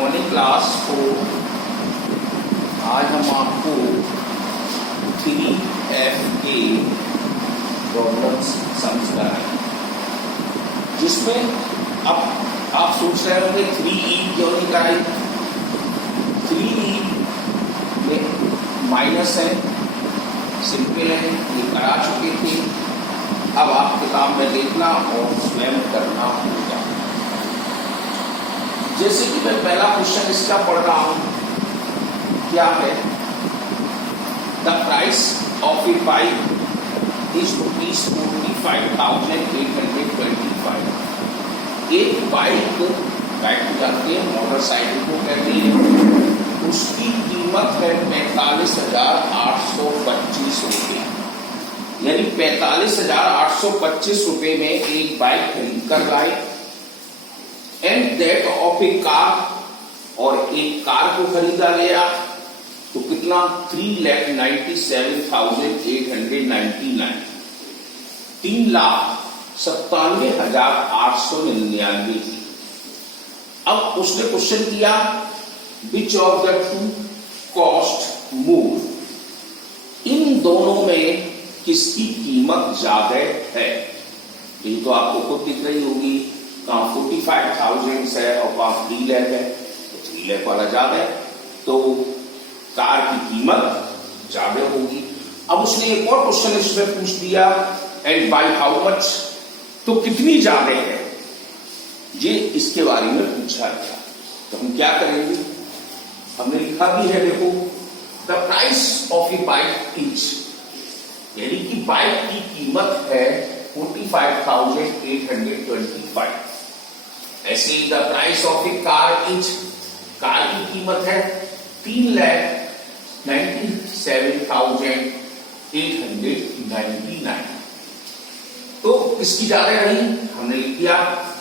Morning class को आज हम आपको 3F के प्रॉब्लम्स समझ कराएंगे, जिसमें अब आप सोच रहे होंगे 3E क्यों नहीं कराई। 3E में माइनस है, सिंपल है, ये करा चुके थे। अब आप किताब में देखना और स्वयं करना होगा। जैसे कि मैं पहला क्वेश्चन इसका पढ़ रहा हूं, क्या है, the price of a bike is ₹45,825। एक बाइक जाते हैं, मोटरसाइकिल को कहते हैं, उसकी कीमत है 45,825 रुपये। यानी 45,825 रुपये में एक बाइक खरीद कर लाए। And that of a car, और एक कार को खरीदा गया तो कितना, 3,97,899, 3,97,899 थी। अब उसने क्वेश्चन किया, which of the two cost more, इन दोनों में किसकी कीमत ज्यादा है। ये तो आपको खुद दिख रही होगी, कहाँ 45,000 है और कहाँ 3 लाख है, तो 3 लाख वाला ज्यादा है, तो कार की कीमत ज्यादा होगी। अब उसने एक और क्वेश्चन इसमें पूछ दिया, एंड बाय हाउ मच, तो कितनी ज्यादा है, ये इसके बारे में पूछा गया। तो हम क्या करेंगे, हमने लिखा भी है, देखो, the price of a bike is, यानी कि बाइक की कीमत है 45,825। ऐसे ही the price of a car is, car की कीमत है 3,97,899। तो किसकी ज्यादा रही, हमने लिख दिया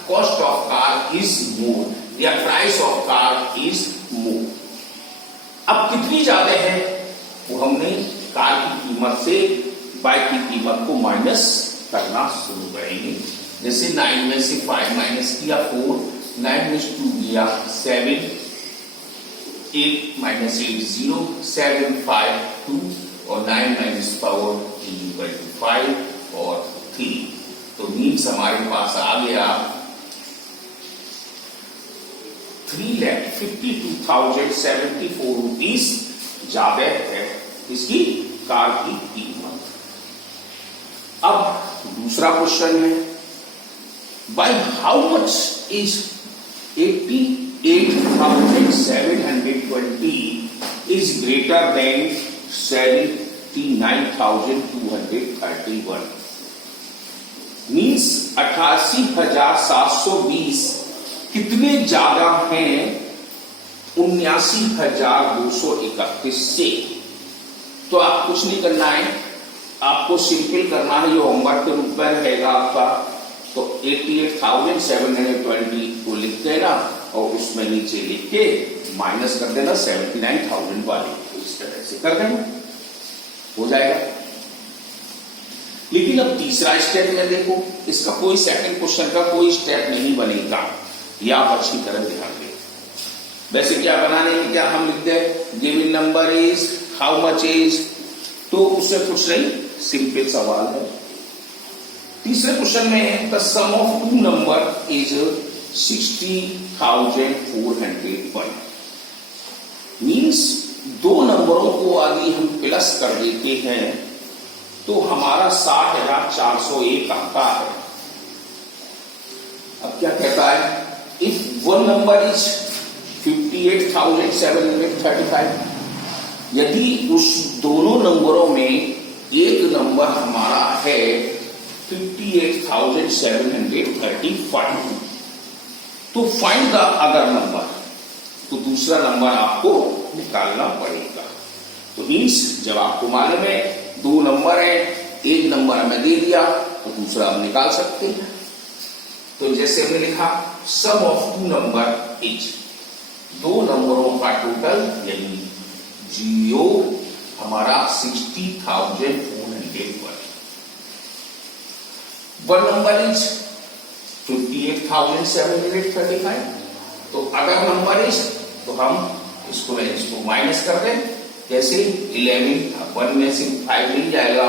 cost of car is more, या price of car is more. अब कितनी ज्यादा है वो हमने कार की कीमत से बाइक की कीमत को माइनस करना शुरू करेंगे। जैसे 9 में से 5 माइनस किया 4, 9 में 2 दिया 7, 8 माइनस 8 0, 7 5 2, और 9 माइनस पावर 5 और 3। तो मीन्स हमारे पास आ गया 3,52,074 रुपीज ज्यादा है इसकी कार की कीमत। अब दूसरा क्वेश्चन है, by how much is 88,720 is greater than 79,231। Means 88,720 कितने ज्यादा हैं 79,231 से। तो आप कुछ नहीं करना है, आपको सिंपल करना है, ये होमवर्क के रूप में रहेगा आपका। तो 88,720 को लिख देना और उसमें नीचे लिख के माइनस कर देना 79,000 वाले, इस तरह से कर देना, हो जाएगा। लेकिन अब तीसरा स्टेप में देखो, इसका कोई सेकंड क्वेश्चन का कोई स्टेप नहीं बनेगा, या आप अच्छी तरह ध्यान दें। वैसे क्या बनाने में, क्या हम लिख they given number is how much is, तो उससे कुछ नहीं, सिंपल सवाल है। तीसरे क्वेश्चन में the sum of two number is 60,401। Means दो नंबरों को यदि हम प्लस कर देते हैं तो हमारा 60,401 आता है। अब क्या कहता है, इफ वन नंबर इज 58,735, यदि उस दोनों नंबरों में एक नंबर हमारा है 58,735, तो फाइंड द अदर नंबर, तो दूसरा नंबर आपको निकालना पड़ेगा। तो मीन्स जब आपको मालूम है दो नंबर है, एक नंबर हमें दे दिया तो दूसरा हम निकाल सकते हैं। तो जैसे हमने लिखा सम ऑफ टू नंबर इज, दो नंबरों का टोटल यानी जीरो हमारा 60,401। वन नंबर इज 58,735, तो अदर नंबर इज हम इसको माइनस कर दें। कैसे? 11, अब 1 में से 5 मिल जाएगा,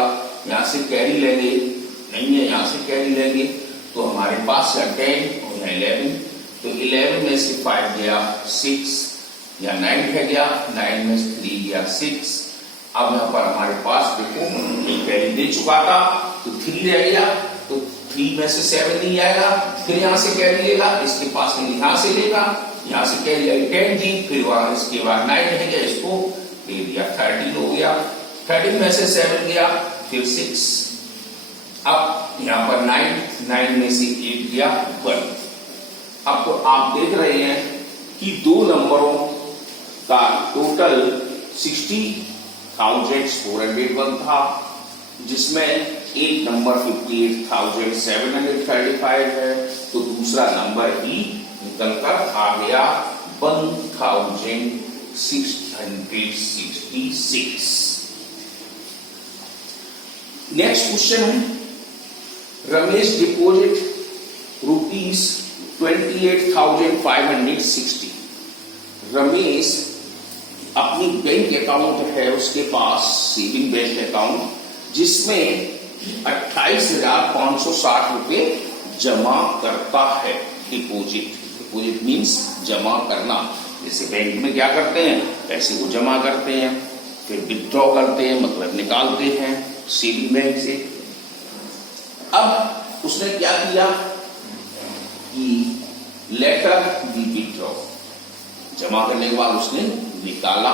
यहाँ से कैरी लेंगे, नहीं है यहाँ से कैरी लेंगे, तो हमारे पास या 10 और या 11, तो 11 में से 5 गया 6, या 9 है गया, 9 में से 3 गया 6। अब यहाँ पर हमारे पास देखो एक कैरी दे चुका था, तो 3 रह गया, तो 3 में से 7 नहीं आएगा, फिर यहाँ से कैरी लेगा, इसके पास नहीं यहाँ से लेगा, यहाँ से कैरी लेगा 10 दी, फिर वहां इसके बाद 9 रह गया, इसको दे दिया 13 हो गया, 13 में से 7 गया, फिर 6, अब यहाँ पर 9 में से 8 गया 1। अब तो आप देख रहे हैं कि दो नंबरों का टोटल 60,401 था, जिसमें एक नंबर 58,735 है, तो दूसरा नंबर ही निकलकर आ गया 1666। नेक्स्ट क्वेश्चन है, रमेश डिपॉजिट ₹28,560। रमेश अपनी बैंक अकाउंट है उसके पास, सेविंग बैंक अकाउंट, जिसमें 28,560 रुपए जमा करता है। डिपॉजिट मीन्स जमा करना। जैसे बैंक में क्या करते हैं, पैसे को जमा करते हैं, फिर विथड्रॉ करते हैं, मतलब निकालते हैं सेविंग बैंक से। अब उसने क्या किया कि लेटर दी विथड्रॉ, जमा करने के बाद उसने निकाला।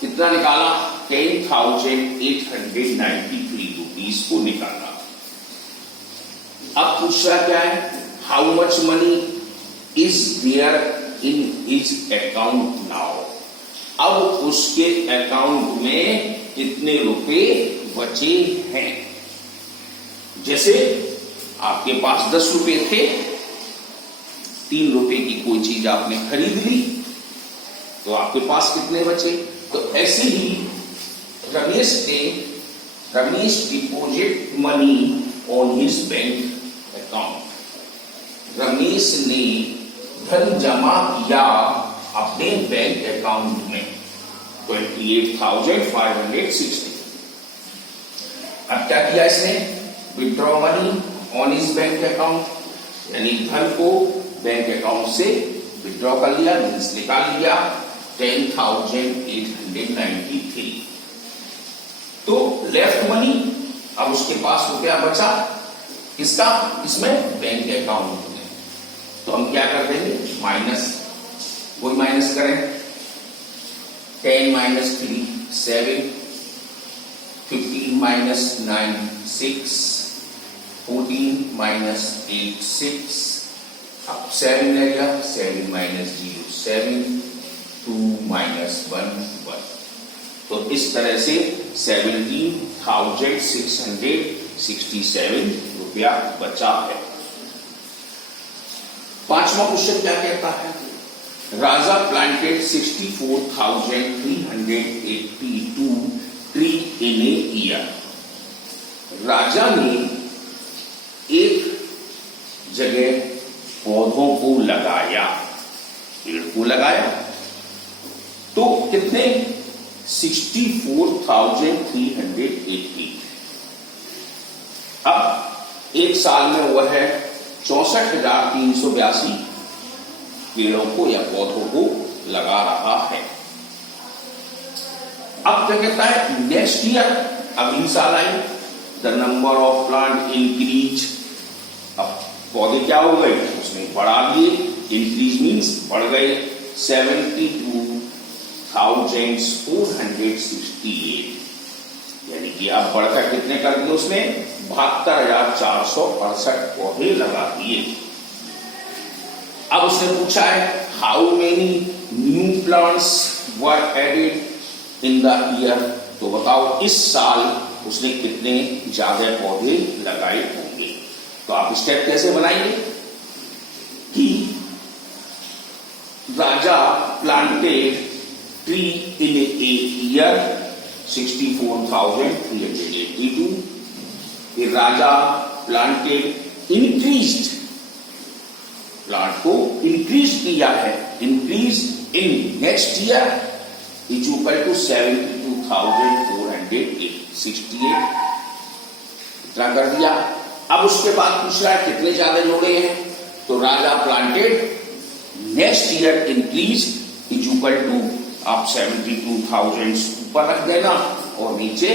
कितना निकाला? 10,893 रुपीज को निकाला। अब पूछा क्या है, how much money is there in his account now. अब उसके अकाउंट में कितने रुपए बचे हैं। जैसे आपके पास 10 रुपए थे, 3 रुपए की कोई चीज आपने खरीद ली, तो आपके पास कितने बचे। तो ऐसे ही Ramesh deposit money on his bank account. Ramesh ने धन जमा किया अपने बैंक अकाउंट में 28,560। अब क्या किया इसने, withdraw money on his bank account, यानी धन को बैंक अकाउंट से विथड्रॉ कर लिया, मीन्स निकाल लिया 10,893। तो लेफ्ट मनी, अब उसके पास रुपया बचा किसका, इसमें बैंक अकाउंट में। तो हम क्या कर देंगे, माइनस, वही माइनस करें, 10 - 3 7, 15 - 9 6, 14 - 8 6, अब 7 रह गया, 7 - 0 7, 2 - 1 1। तो इस तरह से 17,667 रुपया बचा है। पांचवा क्वेश्चन क्या कहता है, Raja planted 64,382 tree in a year. Raja ने एक जगह पौधों को लगाया, पेड़ को लगाया, तो कितने, 64,380। अब एक साल में वह है 64,382 पेड़ों को या पौधों को लगा रहा है। अब क्या कहता है, नेक्स्ट ईयर, अगली साल आई, the number of plant increase. अब पौधे क्या हो गए, उसने बढ़ा दिए, इंक्रीज मीन्स बढ़ गए, 72,468, यानी कि अब बढ़कर कितने कर दिए उसने, 72,468 पौधे लगा दिए। अब उसने पूछा है, how many new plants were added in the year. तो बताओ इस साल उसने कितने ज्यादा पौधे लगाए होंगे। तो आप स्टेप कैसे बनाएंगे कि Raja planted tree in a year 64,382। फिर राजा प्लांटेड इंक्रीज्ड, प्लांट को इंक्रीज किया है increase in next year is equal to 72,468 इतना कर दिया। अब उसके बाद पूछ रहा है कितने ज्यादा जोड़े हैं, तो Raja planted next year increase is equal to आप 72,000 ऊपर रख देना और नीचे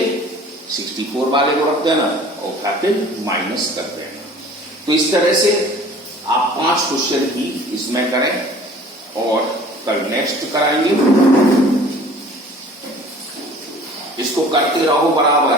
64 वाले को रख देना और फिर माइनस कर देना। तो इस तरह से आप 5 क्वेश्चन ही इसमें करें और कल नेक्स्ट कराएंगे। इसको करते रहो बराबर।